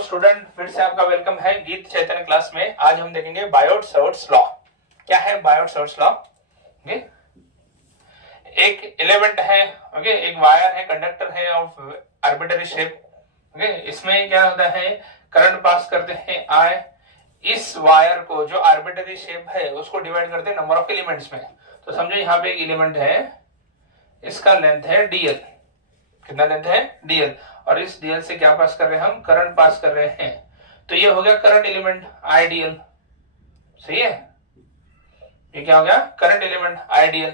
Student, फिर से आपका वेलकम है गीत चैतन्य क्लास में। आज हम देखेंगे बायोट-सावर्ट्स लॉ। क्या है बायोट-सावर्ट्स लॉ? एक एलिमेंट है, ओके, एक वायर है, कंडक्टर है ऑफ आर्बिट्ररी शेप। ओके, इसमें क्या होता है, करंट पास करते हैं आई। इस वायर को जो आर्बिट्ररी शेप है उसको डिवाइड करते हैं नंबर ऑफ एलिमेंट्स में। तो समझो यहाँ पे एक एलिमेंट है, इसका लेंथ है dl। कितना लेंथ है? dl। और इस dl से क्या पास कर रहे हैं हम? करंट पास कर रहे हैं। तो ये हो गया करंट एलिमेंट idl। सही है, ये क्या हो गया? Current element idl।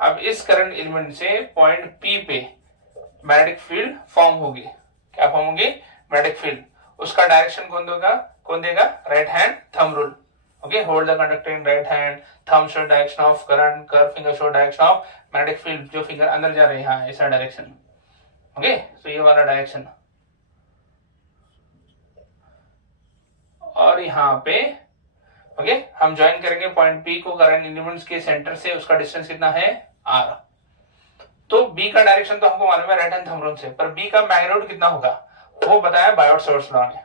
अब इस करंट एलिमेंट से पॉइंट P पे मैग्नेटिक फील्ड फॉर्म होगी। क्या फॉर्म होगी? Magnetic field. उसका डायरेक्शन कौन देगा? Right hand thumb rule. Okay, hold the conductor in right hand, thumb show direction of current, curve finger show direction of magnetic field. जो finger अंदर जा रही है, ऐसा डायरेक्शन। ओके, तो ये वाला डायरेक्शन। और यहाँ पे ओके, हम ज्वाइन करेंगे पॉइंट P को करंट एलिमेंट्स के सेंटर से। उसका डिस्टेंस कितना है? R। तो B का डायरेक्शन तो हमको मालूम है राइट हैंड थंब रूल से, पर B का मैग्नीट्यूड कितना होगा वो बताया बायोट-सावर्ट्स लॉ ने।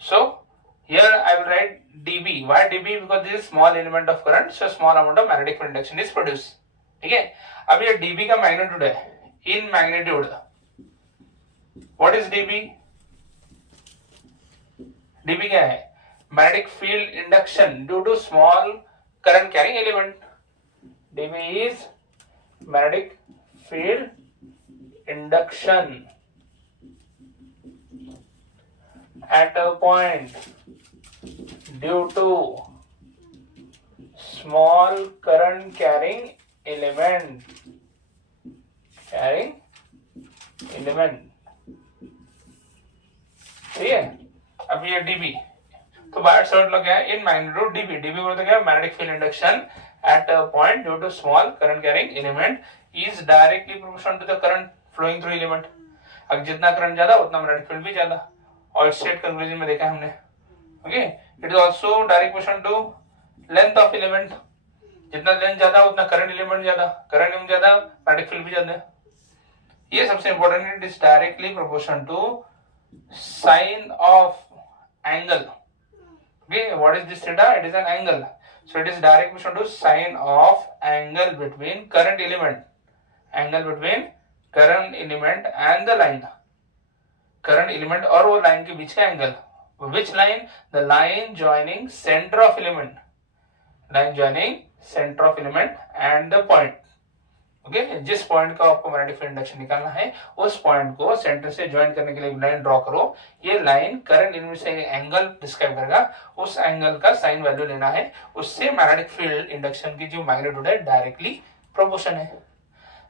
So here I will write dB। Why dB? Because this is small element of current, so small amount of magnetic field induction is produce. ठीक है, अब ये dB का मैग्नीट्यूड है in magnitude. What is dB? dB क्या है? Magnetic field induction due to small current carrying element. dB is magnetic field induction at a point due to small current carrying element। ठीक है, अब ये dB तो Biot-Savart's law क्या है? In magnitude dB बोलते क्या? Magnetic field induction at a point due to small current carrying element is directly proportional to the current flowing through element। अब जितना करंट ज्यादा उतना मैग्नेटिक फील्ड भी ज्यादा। और स्टेट कंक्लूजन में देखा हमने। Okay, it is also direct proportional to length of element. जितना लेंथ ज्यादा उतना करंट एलिमेंट ज्यादा, करंट एलिमेंट ज्यादा मैग्नेटिक फील्ड भी ज्यादा। ये सबसे इंपॉर्टेंट है, it is directly proportional to sine of angle. Okay, what is this theta? It is an angle. So it is direct proportional to sine of angle between current element and the line। current element और वो line के बीच का angle. Which line? The line joining center of element and the point। Okay, जिस point का आपको magnetic field induction निकालना है उस पॉइंट को सेंटर से ज्वाइन करने के लिए लाइन ड्रॉ करो। ये लाइन करंट एलिमेंट से एंगल डिस्क्राइब करेगा, उस एंगल का साइन वैल्यू लेना है, उससे मैग्नेटिक फील्ड इंडक्शन की जो मैग्नीट्यूड है डायरेक्टली प्रोपोर्शन है।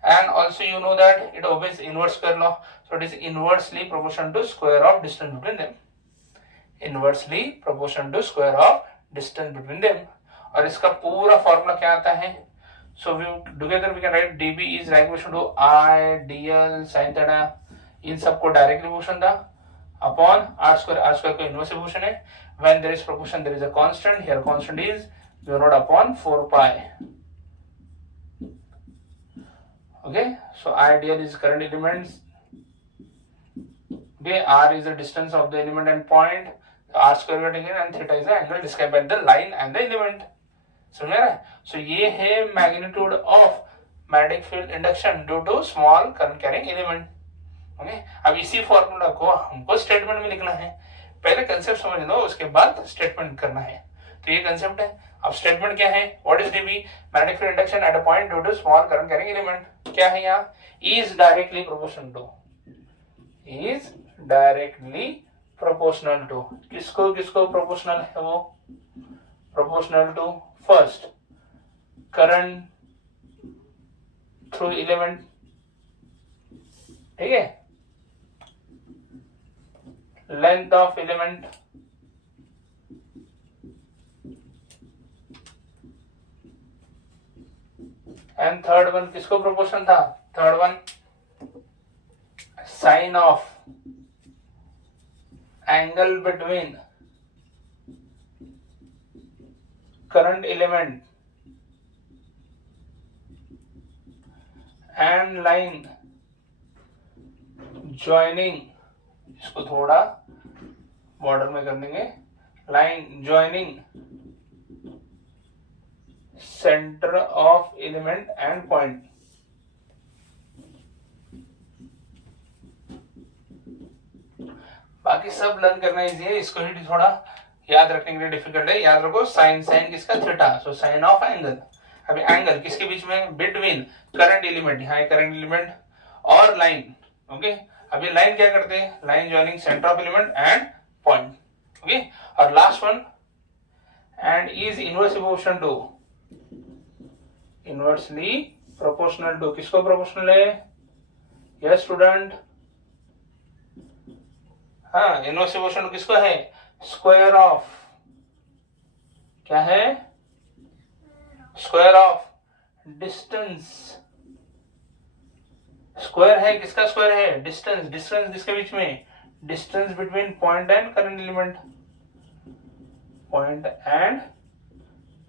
And also you know that it obeys inverse square law, so it is inversely proportional to square of distance between them. और इसका पूरा फॉर्मूला क्या आता है? So together we can write dB is like equation to I dl sin theta। इन सबको directly proportion था upon r square को inverse proportion है। when there is proportion there is a constant, here constant is 0 upon 4 pi। okay, so I dl is current elements। okay, r is the distance of the element and point, r square का taken and theta is the angle described by the line and the element। समझ रहा है? So ये है magnitude of magnetic field induction due to small current carrying element. Okay, अब इसी formula को हमको स्टेटमेंट में लिखना है। पहले कंसेप्ट समझ लो, उसके बाद स्टेटमेंट करना है। तो ये कंसेप्ट है। अब स्टेटमेंट क्या है? What is dB? Magnetic field induction at a point due to small current carrying element. क्या है यहाँ? इज डायरेक्टली प्रोपोर्शनल टू किसको प्रोपोर्शनल है? वो proportional to first current through element. ठीक है, length of element and third one किसको proportion था? Third one sine of angle between current element and line joining इसको थोड़ा बॉर्डर में कर देंगे, line joining centre of element and point. बाकी सब लर्न करना इजी है, इसको ही थोड़ा याद रखने के लिए डिफिकल्ट है। याद रखो साइन, साइन किसका, theta, so sine of angle. अभी एंगल किसके बीच में, बिटवीन करंट एलिमेंट, यहाँ करंट एलिमेंट और लाइन। ओके, अभी लाइन क्या करते हैं, line joining centre of element and point. Okay, और last one, and is inversely proportional to, inversely proportional to, किसको प्रोपोर्शनल है, यस स्टूडेंट, हाँ इनवर्सली प्रोपोर्शनल टू किसको है, स्क्वायर ऑफ, क्या है, स्क्वायर ऑफ डिस्टेंस। स्क्वायर है किसका, स्क्वायर है डिस्टेंस, डिस्टेंस किसके बीच में, distance between point and current element, point and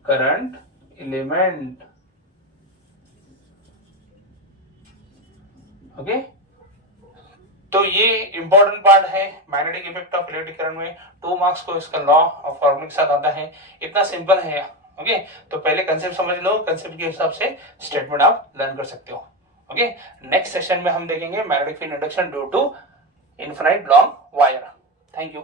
current element. Okay, तो ये इंपॉर्टेंट पार्ट है magnetic effect of electric current में। 2 मार्क्स को इसका लॉ ऑफ फॉर्मूले के साथ आता है, इतना सिंपल है। ओके, तो पहले कंसेप्ट समझ लो, कंसेप्ट के हिसाब से स्टेटमेंट आप लर्न कर सकते हो। ओके, नेक्स्ट सेशन में हम देखेंगे magnetic field induction due to infinite long wire. Thank you.